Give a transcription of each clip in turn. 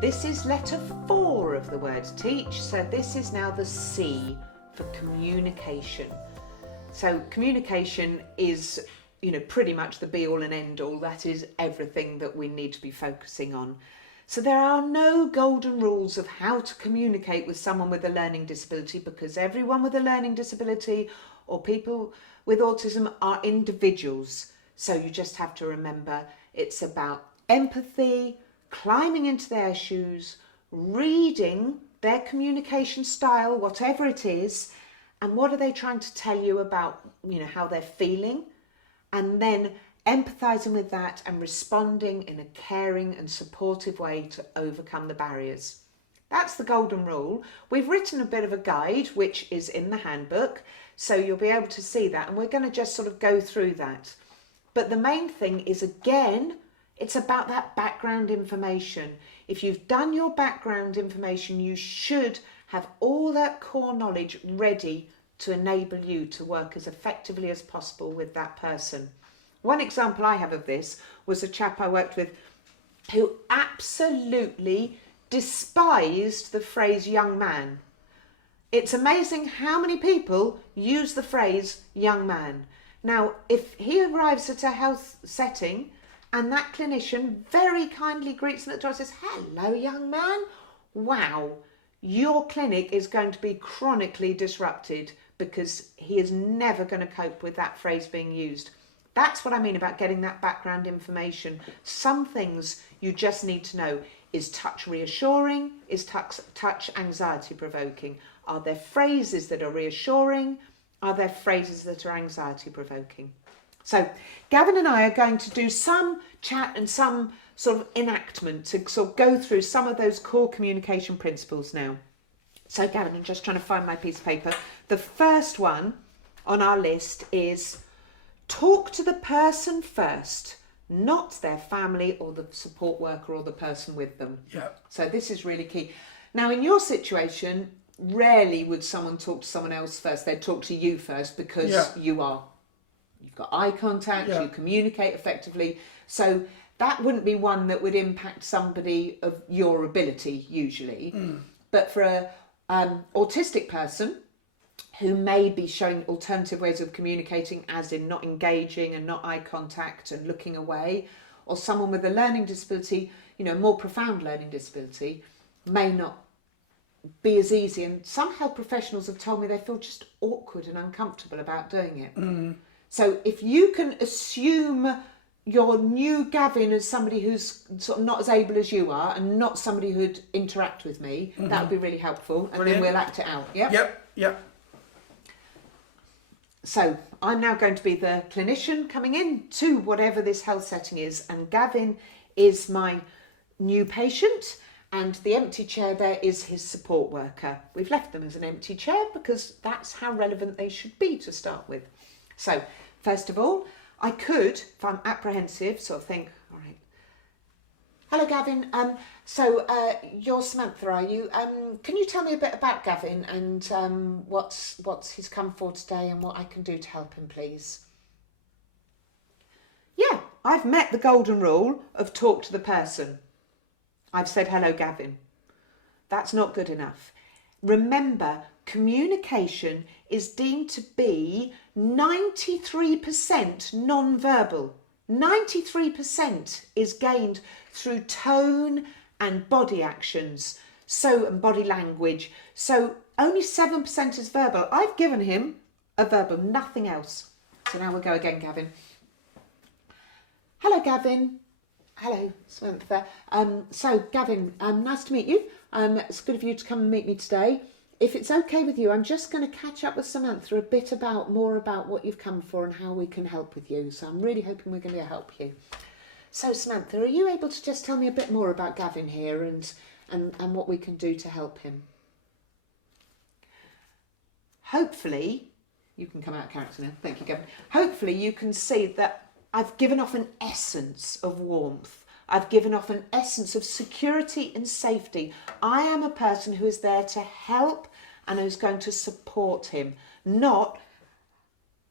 This is letter 4 of the word teach, so this is now the C for communication. So communication is, pretty much the be all and end all. That is everything that we need to be focusing on. So there are no golden rules of how to communicate with someone with a learning disability, because everyone with a learning disability or people with autism are individuals. So you just have to remember it's about empathy, climbing into their shoes, reading their communication style, whatever it is, and what are they trying to tell you about, how they're feeling, and then empathizing with that and responding in a caring and supportive way to overcome the barriers. That's the golden rule. We've written a bit of a guide, which is in the handbook, so you'll be able to see that, and we're going to just sort of go through that. But the main thing is, again, it's about that background information. If you've done your background information, you should have all that core knowledge ready to enable you to work as effectively as possible with that person. One example I have of this was a chap I worked with who absolutely despised the phrase young man. It's amazing how many people use the phrase young man. Now, if he arrives at a health setting and that clinician very kindly greets him at the door and says, "Hello, young man," wow, your clinic is going to be chronically disrupted because he is never going to cope with that phrase being used. That's what I mean about getting that background information. Some things you just need to know. Is touch reassuring? Is touch anxiety provoking? Are there phrases that are reassuring? Are there phrases that are anxiety provoking? So Gavin and I are going to do some chat and some sort of enactment to sort of go through some of those core communication principles now. So Gavin, I'm just trying to find my piece of paper. The first one on our list is talk to the person first, not their family or the support worker or the person with them. Yeah. So this is really key. Now, in your situation, rarely would someone talk to someone else first. They'd talk to you first because you've got eye contact, you communicate effectively. So that wouldn't be one that would impact somebody of your ability usually. But for an autistic person who may be showing alternative ways of communicating, as in not engaging and not eye contact and looking away, or someone with a learning disability, more profound learning disability, may not be as easy. And some health professionals have told me they feel just awkward and uncomfortable about doing it. So if you can assume your new Gavin as somebody who's sort of not as able as you are and not somebody who'd interact with me, that would be really helpful. And then we'll act it out. Yep. So I'm now going to be the clinician coming in to whatever this health setting is, and Gavin is my new patient, and the empty chair there is his support worker. We've left them as an empty chair because that's how relevant they should be to start with. So first of all, I could, if I'm apprehensive, sort of think, all right, hello Gavin, so you're Samantha, are you? Can you tell me a bit about Gavin and what's he's come for today and what I can do to help him, please? Yeah, I've met the golden rule of talk to the person. I've said hello Gavin. That's not good enough. Remember, communication is deemed to be 93% non-verbal. 93% is gained through tone and body actions, and body language. So only 7% is verbal. I've given him a verbal, nothing else. So now we'll go again, Gavin. Hello, Gavin. Hello, Samantha. So Gavin, nice to meet you. It's good of you to come and meet me today. If it's okay with you, I'm just going to catch up with Samantha a bit more about what you've come for and how we can help with you. So I'm really hoping we're going to help you. So Samantha, are you able to just tell me a bit more about Gavin here and what we can do to help him? Hopefully, you can come out of character now. Thank you, Gavin. Hopefully you can see that I've given off an essence of warmth. I've given off an essence of security and safety. I am a person who is there to help and who's going to support him, not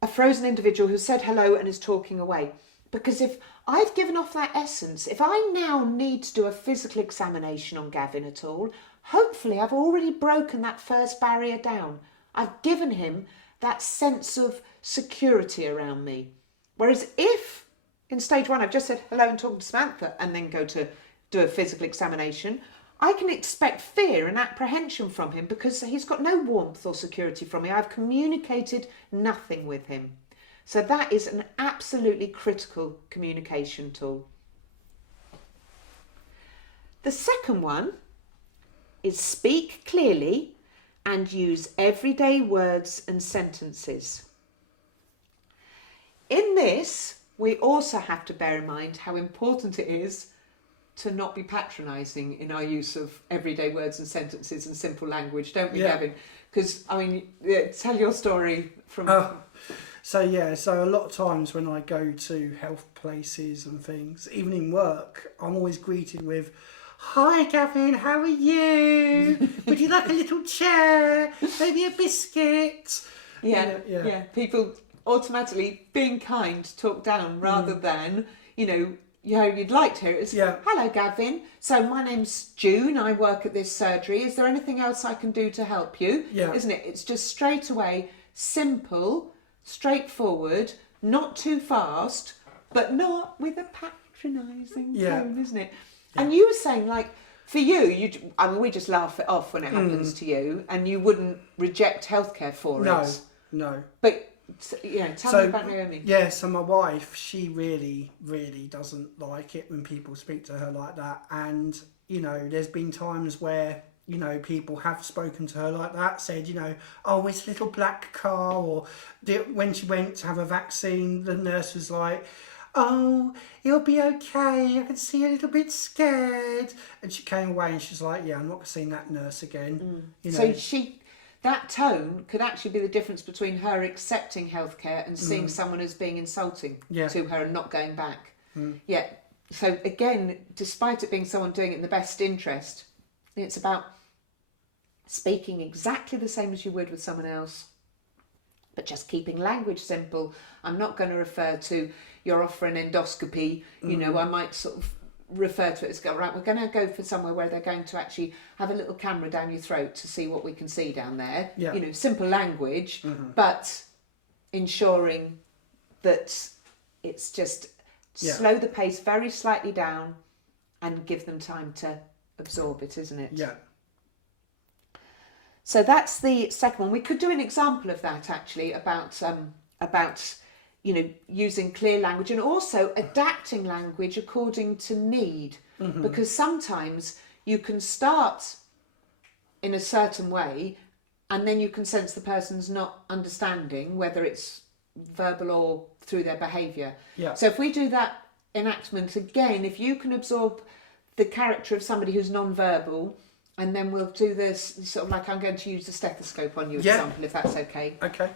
a frozen individual who said hello and is talking away. Because if I've given off that essence, if I now need to do a physical examination on Gavin at all, hopefully I've already broken that first barrier down. I've given him that sense of security around me. Whereas if in stage 1 I've just said hello and talking to Samantha and then go to do a physical examination, I can expect fear and apprehension from him because he's got no warmth or security from me. I've communicated nothing with him. So that is an absolutely critical communication tool. The second one is speak clearly and use everyday words and sentences. In this, we also have to bear in mind how important it is to not be patronising in our use of everyday words and sentences and simple language, don't we, Gavin? Because, I mean, tell your story from... So a lot of times when I go to health places and things, even in work, I'm always greeted with, "Hi Gavin, how are you? Would you like a little chair? Maybe a biscuit?" Yeah. People automatically being kind talk down rather than, you'd like to hear it. Hello Gavin, so my name's June, I work at this surgery. Is there anything else I can do to help you? Isn't it? It's just straight away, simple, straightforward, not too fast, but not with a patronising tone, isn't it? And you were saying, like, for you, we just laugh it off when it happens to you, and you wouldn't reject healthcare for it. No. But, tell me about Naomi. Yeah, so my wife, she really, really doesn't like it when people speak to her like that. And, there's been times where, people have spoken to her like that, said, "Oh, it's a little black car," or when she went to have a vaccine, the nurse was like, "Oh, it'll be okay, I can see you're a little bit scared." And she came away and she's like, "Yeah, I'm not seeing that nurse again." So that tone could actually be the difference between her accepting healthcare and seeing someone as being insulting to her and not going back. So again, despite it being someone doing it in the best interest, it's about speaking exactly the same as you would with someone else, but just keeping language simple. I'm not going to refer to "you're off for an endoscopy." I might sort of refer to it as, "Right, we're going to go for somewhere where they're going to actually have a little camera down your throat to see what we can see down there." Simple language, but ensuring that it's just slow the pace very slightly down and give them time to absorb it, isn't it? So that's the second one. We could do an example of that actually about using clear language and also adapting language according to need, because sometimes you can start in a certain way and then you can sense the person's not understanding, whether it's verbal or through their behaviour. So if we do that enactment again, if you can absorb the character of somebody who's non-verbal, and then we'll do this sort of like, I'm going to use the stethoscope on you example, if that's okay. Okay.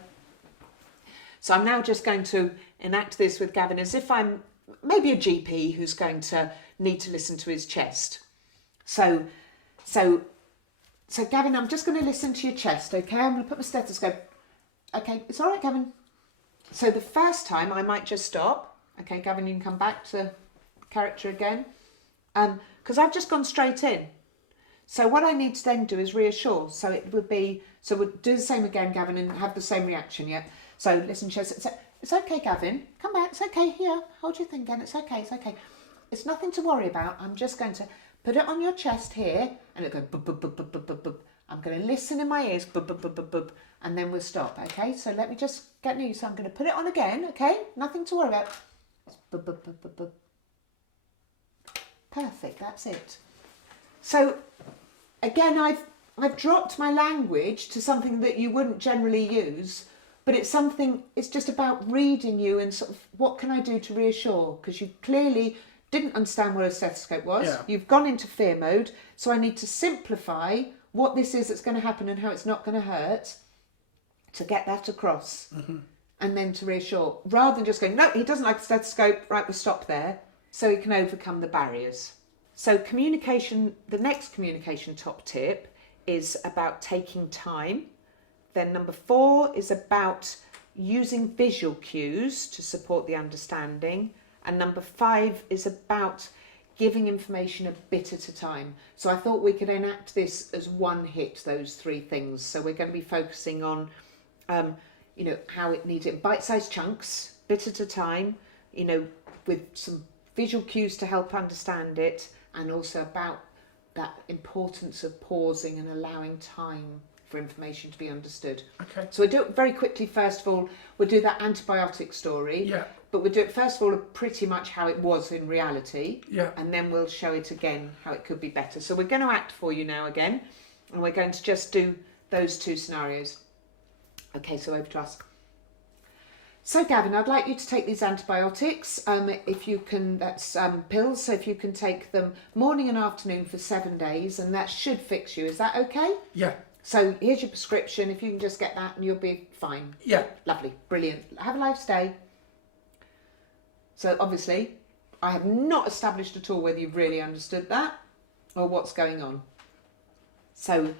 So I'm now just going to enact this with Gavin as if I'm maybe a GP who's going to need to listen to his chest. So Gavin, I'm just going to listen to your chest, okay? I'm going to put my stethoscope. Okay, it's all right, Gavin. So the first time I might just stop. Okay, Gavin, you can come back to character again. Because I've just gone straight in. So what I need to then do is reassure. So it would be, so we'll do the same again, Gavin, and have the same reaction, yeah? So listen, it's okay, Gavin. Come back, it's okay, here. Hold your thing again, it's okay, it's okay. It's nothing to worry about. I'm just going to put it on your chest here, and it'll go bub, bub, bub, bub, bub, bub, bub. I'm going to listen in my ears, bub, bub, bub, bub, bub, and then we'll stop, okay? So let me just get near you. So I'm going to put it on again, okay? Nothing to worry about. Bub, bub, bub, bub, bub. Perfect, that's it. So again, I've dropped my language to something that you wouldn't generally use, but it's just about reading you and sort of what can I do to reassure, because you clearly didn't understand what a stethoscope was. You've gone into fear mode, so I need to simplify what this is that's going to happen and how it's not going to hurt to get that across, and then to reassure, rather than just going, "No, he doesn't like the stethoscope, right, we'll stop there," so he can overcome the barriers. So communication, the next communication top tip is about taking time. Then number 4 is about using visual cues to support the understanding. And number 5 is about giving information a bit at a time. So I thought we could enact this as one hit, those 3 things. So we're going to be focusing on, how it needs it, bite-sized chunks, bit at a time, with some visual cues to help understand it, and also about that importance of pausing and allowing time for information to be understood. Okay. So we'll do it very quickly. First of all, we'll do that antibiotic story. Yeah. But we'll do it first of all pretty much how it was in reality. Yeah. And then we'll show it again how it could be better. So we're going to act for you now again. And we're going to just do those 2 scenarios. Okay, so over to us. So Gavin, I'd like you to take these antibiotics, if you can, that's pills, so if you can take them morning and afternoon for 7 days, and that should fix you. Is that okay? Yeah. So here's your prescription, if you can just get that and you'll be fine. Yeah. Lovely, brilliant. Have a nice day. So obviously, I have not established at all whether you've really understood that or what's going on. So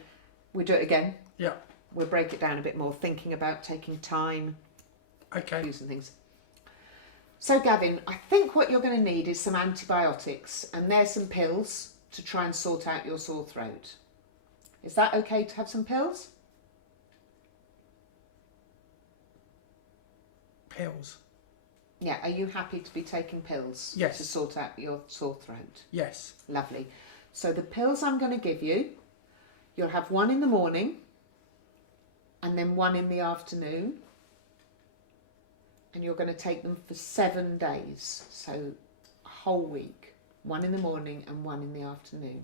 we'll do it again. Yeah. We'll break it down a bit more, thinking about taking time. Okay. Use some things. So Gavin, I think what you're going to need is some antibiotics, and there's some pills to try and sort out your sore throat. Is that okay to have some pills? Pills. Yeah, are you happy to be taking pills? Yes. To sort out your sore throat? Yes. Lovely. So the pills I'm going to give you, you'll have one in the morning and then one in the afternoon. And you're going to take them for 7 days, so a whole week. One in the morning and one in the afternoon.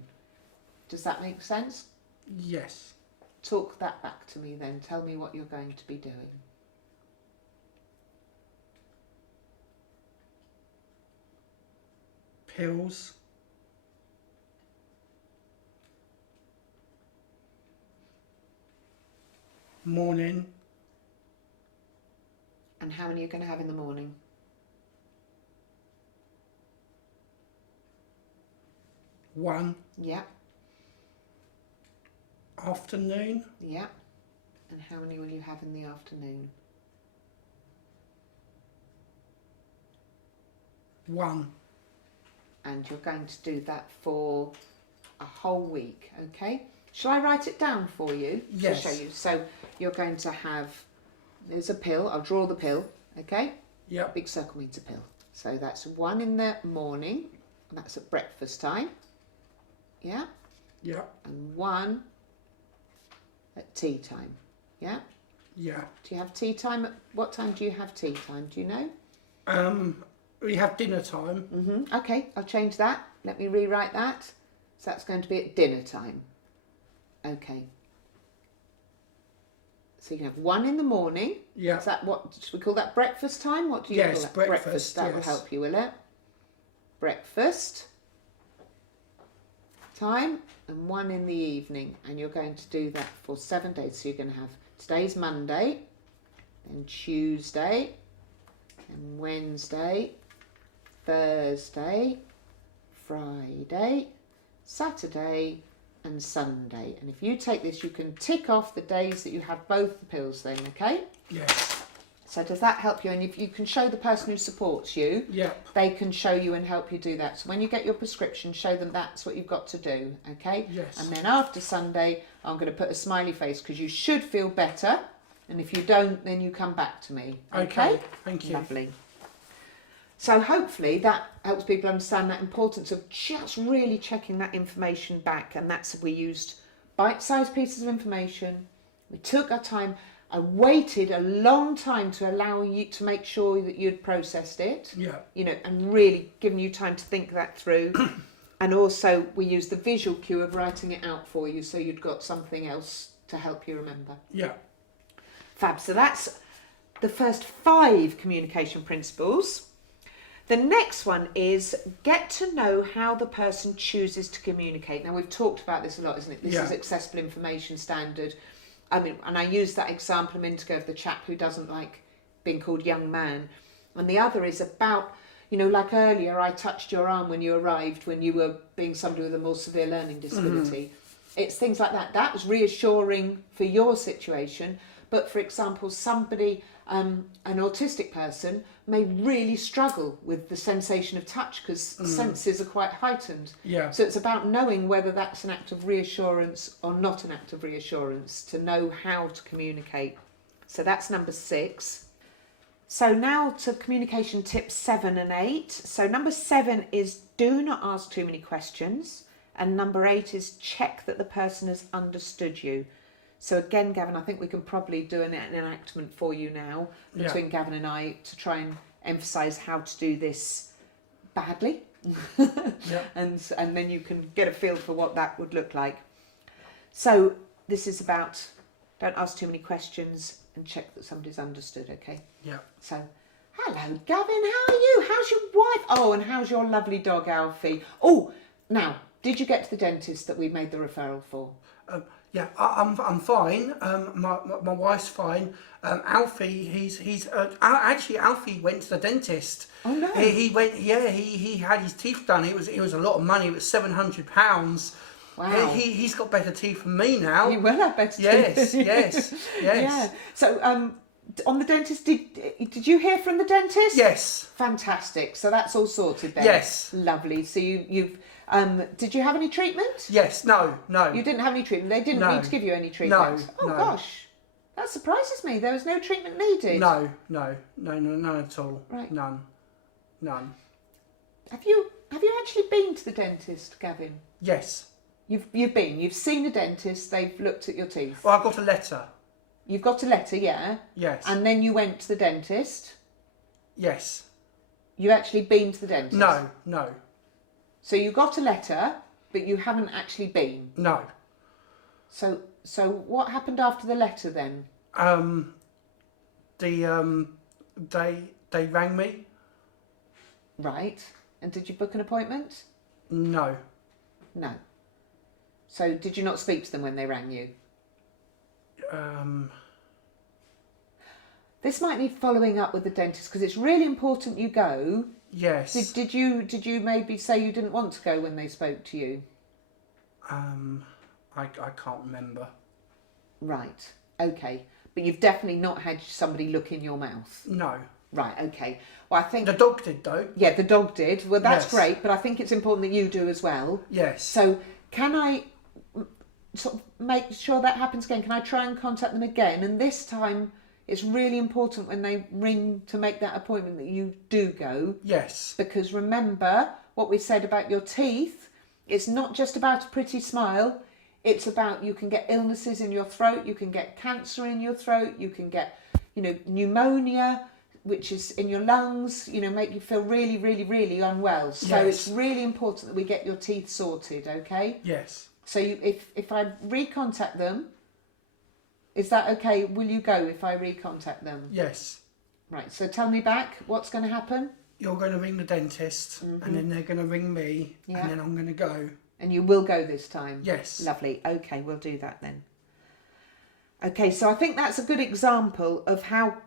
Does that make sense? Yes. Talk that back to me then. Tell me what you're going to be doing. Pills. Morning. And how many are you going to have in the morning? One. Yeah, Afternoon. yeah. And how many will you have in the afternoon? One. And you're going to do that for a whole week, okay? Shall I write it down for you? Yes. To show you. So you're going to have, there's a pill, I'll draw the pill, okay? Yep. Big circle means a pill. So that's one in the morning, and that's at breakfast time, yeah? Yep. And one at tea time, yeah? Yeah. Do you have tea time? What time do you have tea time? Do you know? We have dinner time. Okay, I'll change that. Let me rewrite that. So that's going to be at dinner time. Okay. So you can have one in the morning. Yeah. Is that what, should we call that breakfast time? What do you call that? Breakfast. That will Yes. help you, will it? Breakfast time, and one in the evening. And you're going to do that for 7 days. So you're going to have, today's Monday, then Tuesday, and Wednesday, Thursday, Friday, Saturday and Sunday. And if you take this, you can tick off the days that you have both the pills then, okay? Yes. So does that help you? And if you can show the person who supports you, Yep. they can show you and help you do that. So when you get your prescription, show them that's what you've got to do, okay? Yes. And then after Sunday, I'm going to put a smiley face because you should feel better. And if you don't, then you come back to me, okay? Thank you. Lovely. So hopefully that helps people understand that importance of just really checking that information back. And that's, we used bite-sized pieces of information. We took our time. I waited a long time to allow you to make sure that you'd processed it, Yeah. and really given you time to think that through. And also we used the visual cue of writing it out for you so you'd got something else to help you remember. Yeah. Fab. So that's the first 5 communication principles. The next one is get to know how the person chooses to communicate. Now, we've talked about this a lot, isn't it? This is accessible information standard. I mean, and I used that example a minute ago of the chap who doesn't like being called young man. And the other is about, like earlier, I touched your arm when you arrived, when you were being somebody with a more severe learning disability. It's things like that. That was reassuring for your situation. But for example, somebody an autistic person may really struggle with the sensation of touch because senses are quite heightened. Yeah. So it's about knowing whether that's an act of reassurance or not an act of reassurance, to know how to communicate. So that's number 6. So now to communication tips 7 and 8. So number 7 is do not ask too many questions. And number 8 is check that the person has understood you. So again, Gavin, I think we can probably do an enactment for you now between Gavin and I to try and emphasise how to do this badly. And then you can get a feel for what that would look like. So this is about don't ask too many questions and check that somebody's understood, okay? Yeah. So, hello, Gavin, how are you? How's your wife? Oh, and how's your lovely dog, Alfie? Oh, now, did you get to the dentist that we made the referral for? Yeah, I'm fine. My wife's fine. Alfie, he's actually Alfie went to the dentist. Oh no! He went. Yeah, he had his teeth done. It was a lot of money. It was £700. Wow. He's got better teeth than me now. He will have better teeth. Yes. Yeah. So on the dentist, did you hear from the dentist? Yes. Fantastic. So that's all sorted then. Yes. Lovely. So you've did you have any treatment? Yes. No. You didn't have any treatment. They didn't need to give you any treatment. No. Gosh, that surprises me. There was no treatment needed. No, none at all. Right. None. Have you actually been to the dentist, Gavin? Yes. You've seen a dentist. They've looked at your teeth. Well, I got a letter. You've got a letter, yeah. Yes. And then you went to the dentist. Yes. You actually been to the dentist? No. So you got a letter, but you haven't actually been. No. So what happened after the letter then? They rang me. Right. And did you book an appointment? No. No. So did you not speak to them when they rang you? This might need following up with the dentist because it's really important you go. Yes. Did you maybe say you didn't want to go when they spoke to you? I can't remember. Right. Okay. But you've definitely not had somebody look in your mouth. No. Right. Okay. Well, I think the dog did though. Yeah, the dog did. Well, that's Yes. great, but I think it's important that you do as well. Yes. So, can I sort of make sure that happens again? Can I try and contact them again? And this time, it's really important when they ring to make that appointment that you do go. Yes. Because remember what we said about your teeth. It's not just about a pretty smile. It's about you can get illnesses in your throat. You can get cancer in your throat. You can get, pneumonia, which is in your lungs, make you feel really, really, really unwell. So Yes. it's really important that we get your teeth sorted, okay? Yes. So if I recontact them, is that okay? Will you go if I recontact them? Yes. Right, so tell me back, what's going to happen? You're going to ring the dentist, and then they're going to ring me, Yeah. and then I'm going to go. And you will go this time? Yes. Lovely, okay, we'll do that then. Okay, so I think that's a good example of how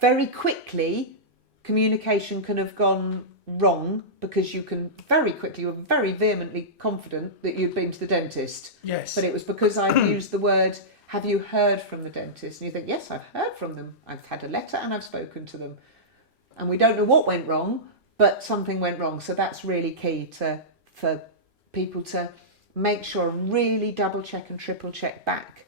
very quickly communication can have gone wrong because you were very vehemently confident that you'd been to the dentist. Yes. But it was because I used the word, have you heard from the dentist? And you think, yes, I've heard from them. I've had a letter and I've spoken to them. And we don't know what went wrong, but something went wrong. So that's really key for people to make sure and really double check and triple check back.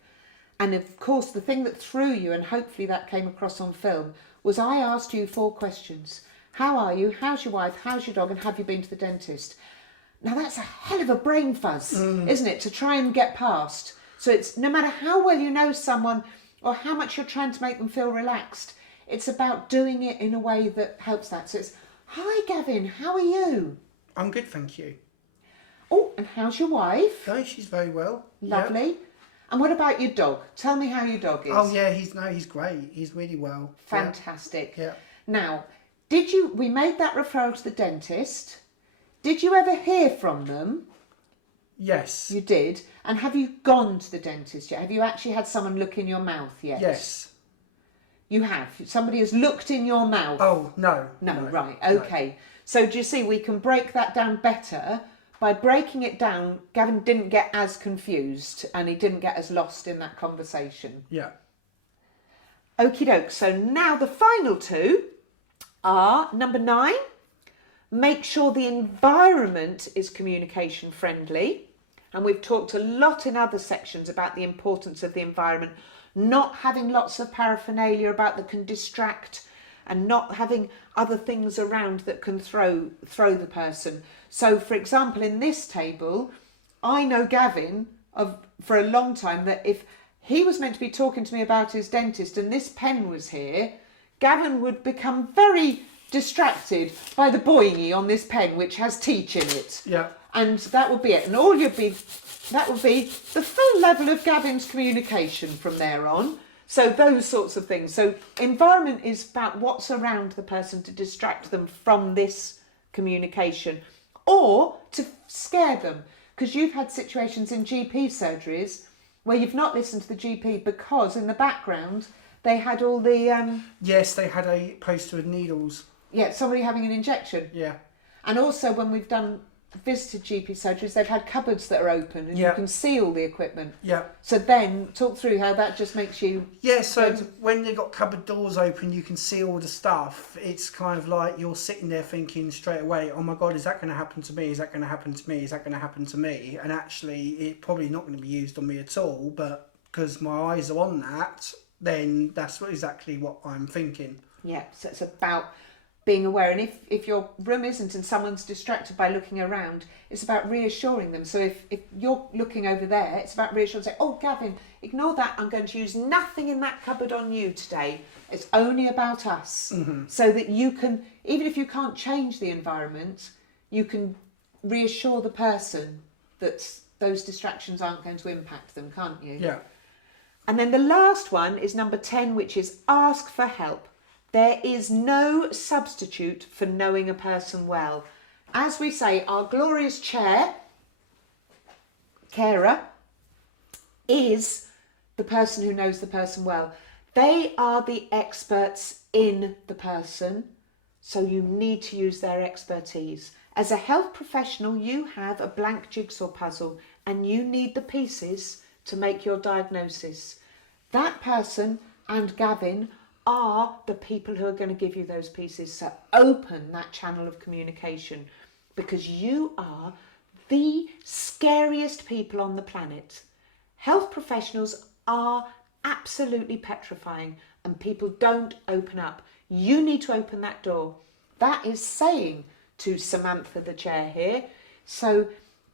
And of course, the thing that threw you, and hopefully that came across on film, was I asked you 4 questions. How are you? How's your wife? How's your dog? And have you been to the dentist? Now that's a hell of a brain fuzz, isn't it? To try and get past. So it's no matter how well you know someone or how much you're trying to make them feel relaxed, it's about doing it in a way that helps that. So it's, hi Gavin, how are you? I'm good, thank you. Oh, and how's your wife? No, she's very well. Lovely. Yep. And what about your dog? Tell me how your dog is. Oh yeah, he's great. He's really well. Fantastic. Yeah. Now, we made that referral to the dentist. Did you ever hear from them? Yes. You did. And have you gone to the dentist yet? Have you actually had someone look in your mouth yet? Yes. You have. Somebody has looked in your mouth. Oh, no. No, right. Okay. No. So do you see, we can break that down better. By breaking it down, Gavin didn't get as confused and he didn't get as lost in that conversation. Yeah. Okie doke. So now the final two are number 9, make sure the environment is communication friendly. And we've talked a lot in other sections about the importance of the environment, not having lots of paraphernalia about that can distract, and not having other things around that can throw the person. So for example, in this table, I know Gavin for a long time that if he was meant to be talking to me about his dentist and this pen was here, Gavin would become very distracted by the boingy on this pen, which has teach in it. Yeah. And that would be it. And that would be the full level of Gavin's communication from there on. So those sorts of things. So environment is about what's around the person to distract them from this communication or to scare them. Because you've had situations in GP surgeries where you've not listened to the GP because in the background they had all the... Yes, they had a poster with needles. Yeah, somebody having an injection. Yeah. And also when we've visited GP surgeries, they've had cupboards that are open and you can see all the equipment. Yeah. So then talk through how that just makes you... Yeah, so when you've got cupboard doors open, you can see all the stuff. It's kind of like you're sitting there thinking straight away, oh my God, is that going to happen to me? Is that going to happen to me? Is that going to happen to me? And actually, it's probably not going to be used on me at all, but because my eyes are on that, then that's exactly what I'm thinking. Yeah, so it's about being aware. And if your room isn't and someone's distracted by looking around, it's about reassuring them. So if you're looking over there, it's about reassuring, say, oh Gavin, ignore that, I'm going to use nothing in that cupboard on you today. It's only about us. Mm-hmm. So that you can, even if you can't change the environment, you can reassure the person that those distractions aren't going to impact them, can't you? Yeah. And then the last one is number 10, which is ask for help. There is no substitute for knowing a person well. As we say, our glorious carer, is the person who knows the person well. They are the experts in the person, so you need to use their expertise. As a health professional, you have a blank jigsaw puzzle and you need the pieces to make your diagnosis. That person and Gavin are the people who are going to give you those pieces. So open that channel of communication, because you are the scariest people on the planet. Health professionals are absolutely petrifying and people don't open up. You need to open that door. That is saying to Samantha, the chair here. So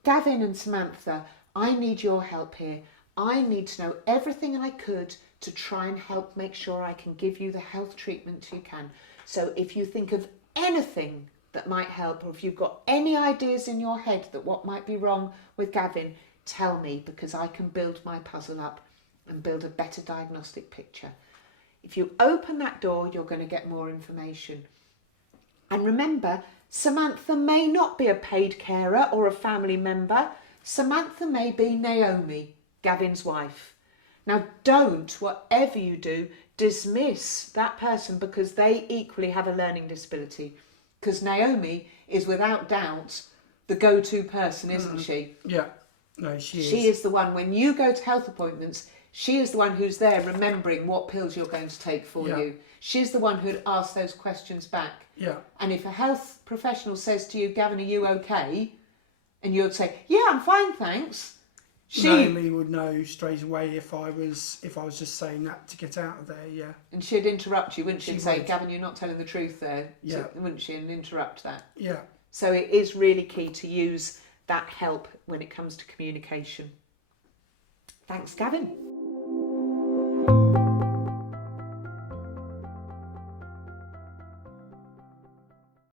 Gavin and Samantha, I need your help here. I need to know everything I could to try and help make sure I can give you the health treatment you can. So if you think of anything that might help, or if you've got any ideas in your head that what might be wrong with Gavin, tell me, because I can build my puzzle up and build a better diagnostic picture. If you open that door, you're going to get more information. And remember, Samantha may not be a paid carer or a family member. Samantha may be Naomi, Gavin's wife. Now don't, whatever you do, dismiss that person because they equally have a learning disability. Because Naomi is without doubt the go-to person, isn't she? Yeah, no, she is. She is the one, when you go to health appointments, she is the one who's there remembering what pills you're going to take for you. She's the one who'd ask those questions back. Yeah. And if a health professional says to you, Gavin, are you okay? And you'd say, yeah, I'm fine, thanks. Naomi would know straight away if I was just saying that to get out of there, yeah. And she'd interrupt you, wouldn't she? And say, would. Gavin, you're not telling the truth there. Yeah. So, wouldn't she? And interrupt that. Yeah. So it is really key to use that help when it comes to communication. Thanks, Gavin.